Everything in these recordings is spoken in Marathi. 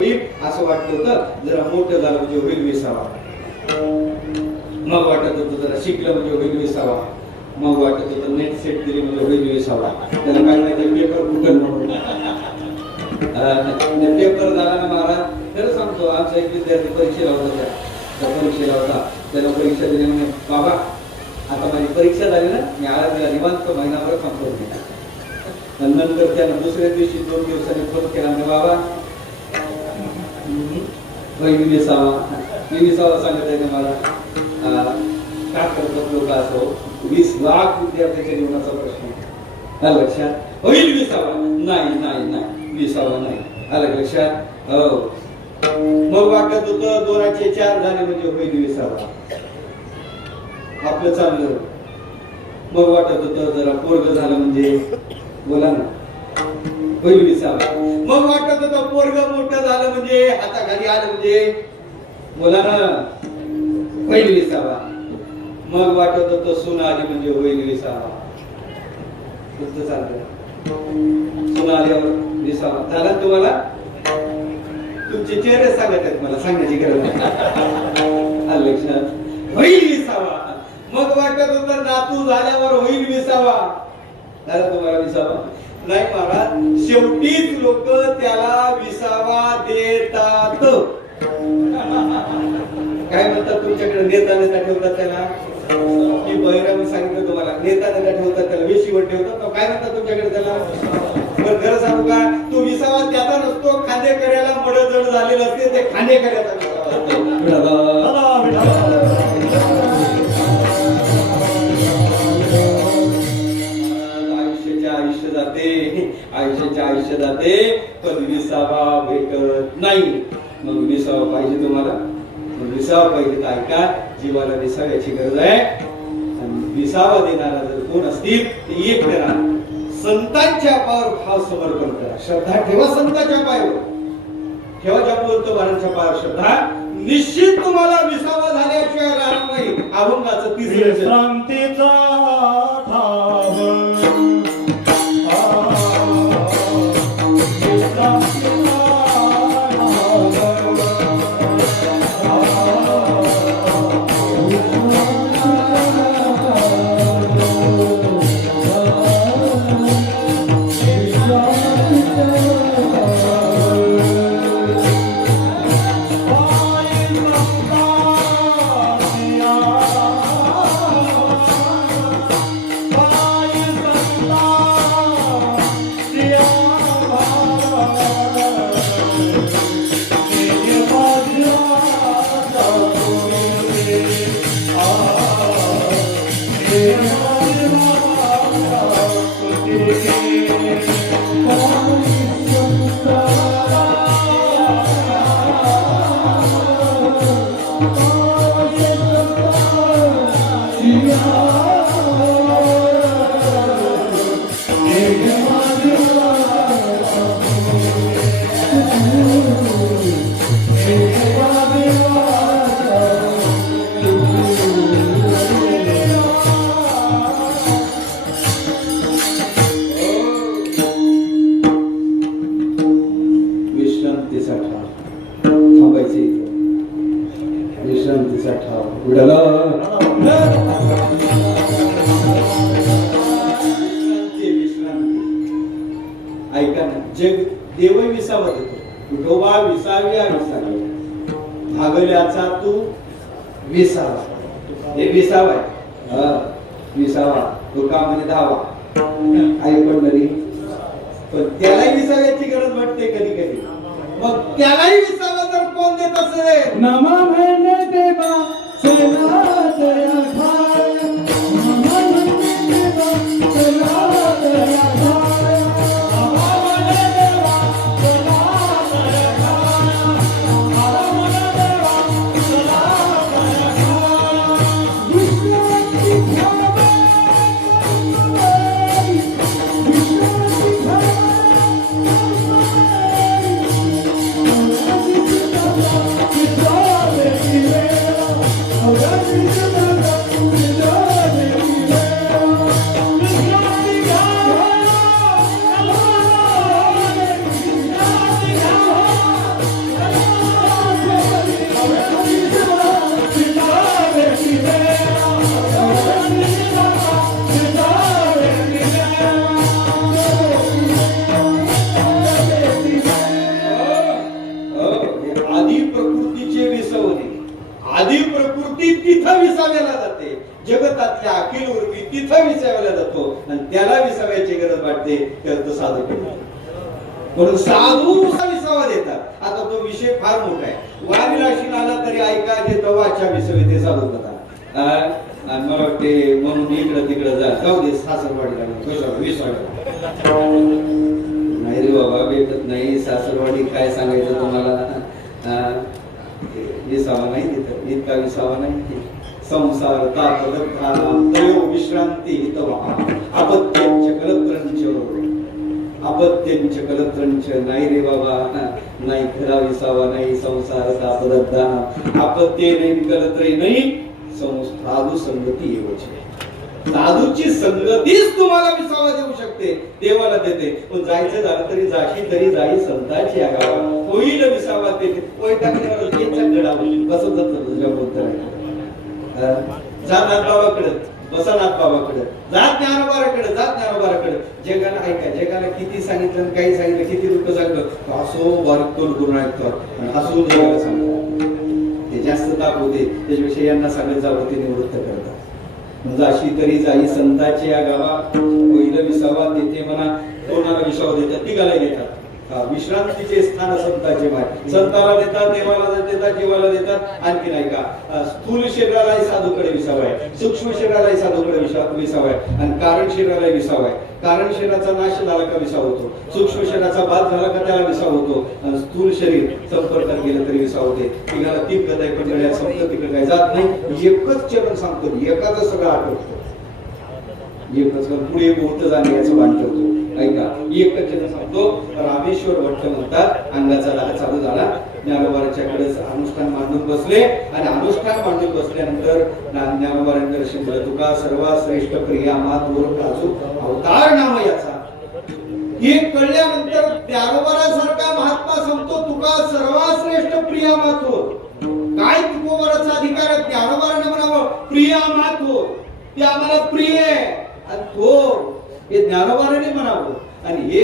असं वाटत होतं जरा मोठं झालं म्हणजे होईल विसावा. मग वाटत होतं जरा शिकलं म्हणजे होईल विसावा. मग वाटत होतं नेट सेट दिली म्हणजे होईल विसावा. त्याला काय माहिती पेपर कुठं म्हणून पेपर झाला ना महाराज. खरं सांगतो आमचा एक विद्यार्थी परीक्षेला होता. त्याला परीक्षा दिली म्हणजे बाबा आता माझी परीक्षा झाली ना मी आज निवांत महिनाभर थांबतो. नंतर त्यानं दुसऱ्या दिवशी 2 दिवसांनी फोन केला म्हणजे बाबा विसावा सांगत आहे मला का करतात लोक असो. 20 लाख विद्यार्थ्यांच्या जीवनाचा प्रश्न आला लक्षात. होईल विसावा नाही विसावा नाही आलं लक्षात. हो मग वाटत होतं 2चे 4 झाले म्हणजे होईल विसावा. आपलं चाललं. मग वाटत होतं जरा पोरग झालं म्हणजे बोला ना होईल विसावा. मग वाटत होतं पोरग मोठं झालं म्हणजे हाताखाली आलं म्हणजे बोला ना होईल विसावा. मग वाटत होतं सून आली म्हणजे होईल विसावा. नुसतं चाललं. सून आल्यावर विसावा झाला. तुम्हाला तुमचे चेहरे सांगत आहेत मला सांगण्याची गरज नाही. लक्षात होईल विसावा. मग वाटत होतं नातू झाल्यावर होईल विसावा. झाला तुम्हाला विसावा नाही महाराज. शेवटीच लोक त्याला विसावा देतात. काय म्हणतात तुमच्याकडे नेता ठेवतात त्याला की बहिरामी सांगितलं तुम्हाला नेता ठेवतात त्याला वेशीवर ठेवतात. काय म्हणतात तुमच्याकडे त्याला. पण खरं सांगू का तो विसावा त्याचा नसतो. खांदेकऱ्याला मडजड झालेलं असते ते खांदेकऱ्याचा विसावा. आयुष्य जाते पण विसावा भेटत नाही. मग विसावा पाहिजे तुम्हाला. मग विसावा पाहिजे तर ऐका जीवाला विसाव्याची गरज आहे. आणि विसावा देणारा जर कोण असतील तर एक करा संतांच्या पायावर भाव समर्पण करा. श्रद्धा ठेवा संतांच्या पायावर. ठेवा ज्या बोलतो महाराजांच्या पायावर श्रद्धा. निश्चित तुम्हाला विसावा झाल्याशिवाय राहणार नाही. अभंगाचं 3 शांतीचा ऐका ना जग देव विसावा देतो. विठोबा विसाव्या विसाव्या भागल्याचा तू विसावा. हे विसावा आहे. विसावा तो का म्हणजे धावा आई पंढरी. पण त्यालाही विसाव्याची गरज वाटते कधी कधी. मग त्यालाही विसावा जर कोण देत असेल नमा म्हणे देवा चला दया खाय. नमा म्हणे देवा चला दया खाय. नमा म्हणे देवा चला दया खाय. नमा म्हणे देवा चला दया खाय. विश्वाची भावे विश्वाची भावे Oh, गरज वाटते तर तो साधू केला म्हणून साधू विसावा देतात. आता तो विषय फार मोठा आहे. वारीला आला तरी ऐका जे तवाच्या विसवे ते साधू कथा आणि मला वाटते म्हणून इकडं तिकडं जाऊ दे सासरवाडीला कशाला विसवायला नाही रे बाबा भेटत नाही. सासरवाडी काय सांगायचं तुम्हाला विसावा नाही तिथं इतका विसावा नाही. संसार तापदत्ता तयो विश्रांती हितवा अपत्यंच कलत्रंच अपत्यंच कलत्रंच नाही रे बाबा नाही खरा विसावा नाही. संसार तापदत्ता अपत्य नाही कलत्र नाही साधू संगती येवचे. साधूची संगतीच तुम्हाला विसावा देऊ शकते देवाला देते. पण जायचं झालं तरी जाशी तरी जाई संतांची या गावात होईल विसावा देते. टाकण्यावर कसं जात तुझ्या बोलत जा नाथ बाबाकडे बसा नाथ बाबाकडे जात ज्ञानोबाराकडे जात ज्ञानोबाराकडे. जगाला ऐका जगाला किती सांगितलं काही सांगितलं किती रुपये सांगतो असो बारीक तोल करून ऐकतो आणि हसून जगाला सांगतो ते जास्त ताप होते. त्याच्यापेक्षा यांना सांगत जावं ते निवृत्त करतात. जाशी तरी जाई संतांची या गावात होईल विसावा देते म्हणा. कोणाला विसावा देतात तिघाला देतात. विश्रांतीचे स्थान संतांचे माय संताला देतात देवाला देतात जीवाला देतात. आणखी नाही का स्थूल शरीरालाही साधूकडे विसावा आहे. सूक्ष्म शरीरालाही साधूकडे विसावा आहे. आणि कारण शरीरालाही विसावा आहे. कारण शरीराचा नाश झाला का विसाव होतो. सूक्ष्म शरीराचा बाध झाला का त्याला विसाव होतो. आणि स्थूल शरीर संपर्कात गेलं तरी विसाव होते. तिघाला तीन गत आहे पण गड्या संत तिकडे काही जात नाही. एकच चरण सांगतो एकाच सगळं आठवतो. एकच पुढे बोलत जाणे याचं भान ठेवतो. ऐका एकच चरण सांगतो. रामेश्वर भट्ट म्हणतात अंगाचा दाह चालू झाला. ज्ञानोबाराच्याकडे अनुष्ठान मांडून बसले आणि अनुष्ठान मांडून बसल्यानंतर ज्ञानोबारांनी दर्शन दिलं. तुका सर्वात श्रेष्ठ प्रिया मातोर काजू अवतार नाम याचा. हे कळल्यानंतर ज्ञानोबारासारखा महात्मा सांगतो तुका सर्वात श्रेष्ठ प्रिया मातोर. काय तुकोबराचा अधिकार आहे. ज्ञानोबाराने म्हणावं प्रिया मातोर ते आम्हाला प्रिय आहे आणि थोर हे ज्ञानोबाराने म्हणावं. आणि हे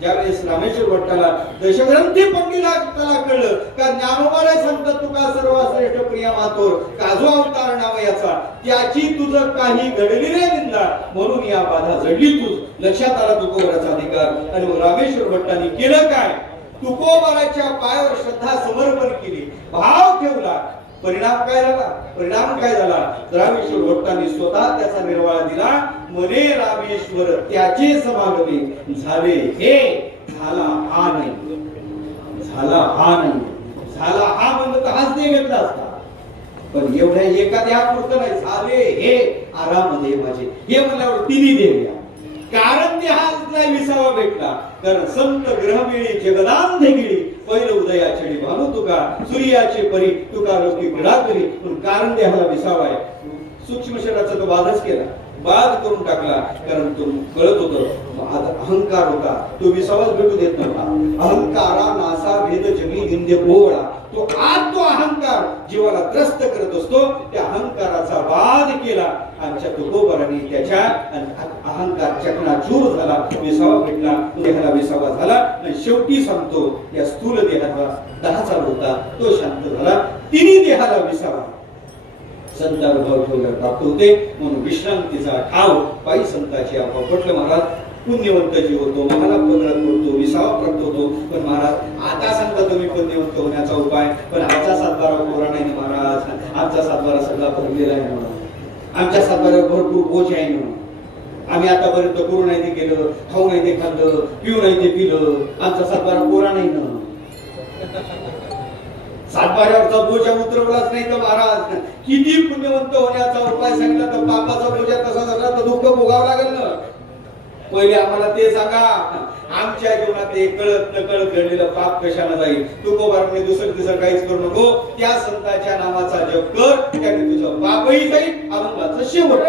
ज्यावेळेस रामेश्वर भट्टाला दशग्रंथी पंडिला त्याला कळलं का ज्ञानोबाराय सांगतात तुका सर्वात श्रेष्ठ प्रिया मातोर काजू अवतार नाव याचा. त्याची तुझं काही घडली रे निंदा म्हणून या बाधा जडली तूच. लक्षात आला तुकोबराचा अधिकार. आणि रामेश्वर भट्टाने केलं काय तुकोबराच्या पायावर श्रद्धा समर्पण केली भाव ठेवला. परिणाम काय झाला. परिणाम काय झाला. रामेश्वर भट्टांनी स्वतः त्याचा निर्वाळा दिला. मने रामेश्वर त्याचे समागमे झाले हे झाला हा नाही. झाला हा नाही. झाला हा म्हणलं तर हाच नाही घेतला असता. पण एवढ्या एखाद्या पुरतं नाही. झाले हे आराम दे माझे हे म्हणल्यावर तिन्ही देऊया. कारण ते हाच विसावा भेटला. कारण संत ग्रहमिळी जगदांधे गिळी पहिलं उदयाचे भानू तुका सूर्याचे परी तुका लोकी घडा करी. पण कारण देहाला विसावा आहे. सूक्ष्म शरीराचा तो बाधच केला बाद करून टाकला. कारण तो कळत होतं अहंकार होता तो विसावाच भेटू देत नव्हता. अहंकारा नासा भेद जगी निंदे ओवळा. तो आज तो अहंकार जीवाला त्रस्त करत असतो. त्या अहंकाराचा बाध केला. आमच्या तुकोबरांनी त्याच्या अहंकार चकनाचूर झाला. विसावा भेटला. देहाला विसावा झाला. आणि शेवटी सांगतो या स्थूल देहाला दाह चालू होता तो शांत झाला. तिन्ही देहाला विसावा संतावर भाव ठेवल्यावर प्राप्त होते. म्हणून विश्रांतीचा ठाव पायी संताची आपोआप पटलं. महाराज पुण्यवंत जीव होतो महाराज पदरात पडतो विसावा प्राप्त होतो. पण महाराज आता सांगता तुम्ही पुण्यवंत होण्याचा उपाय. पण आमचा सातबारा कोरा नाही महाराज. आमचा सातबारा सगळा भरलेला आहे म्हणून. आमच्या सातबाऱ्यावर भरपूर बोज आहे म्हणून. आम्ही आतापर्यंत करू नाही ते केलं खाऊ नाही ते खाल्लं पिऊ नाही ते पिलं. आमचा सातबारा कोरा नाही ना. सातबाऱ्यावरचा बोजा उतरवलाच नाही तर महाराज किती पुण्यवंत होण्याचा उपाय सांगितला तर पापाचा बोजा कसा झाला तर दुःख भोगावं लागेल ना. पहिले आम्हाला ते सांगा. आमच्या जीवनात एक कळत न कळत घडलेलं पाप कशाला जाईल. तुकोबाराने दुसरं काहीच करू नको. त्या संतांच्या नावाचा जप कर त्याने तुझं पापही जाईल अभंगाचं शेवट.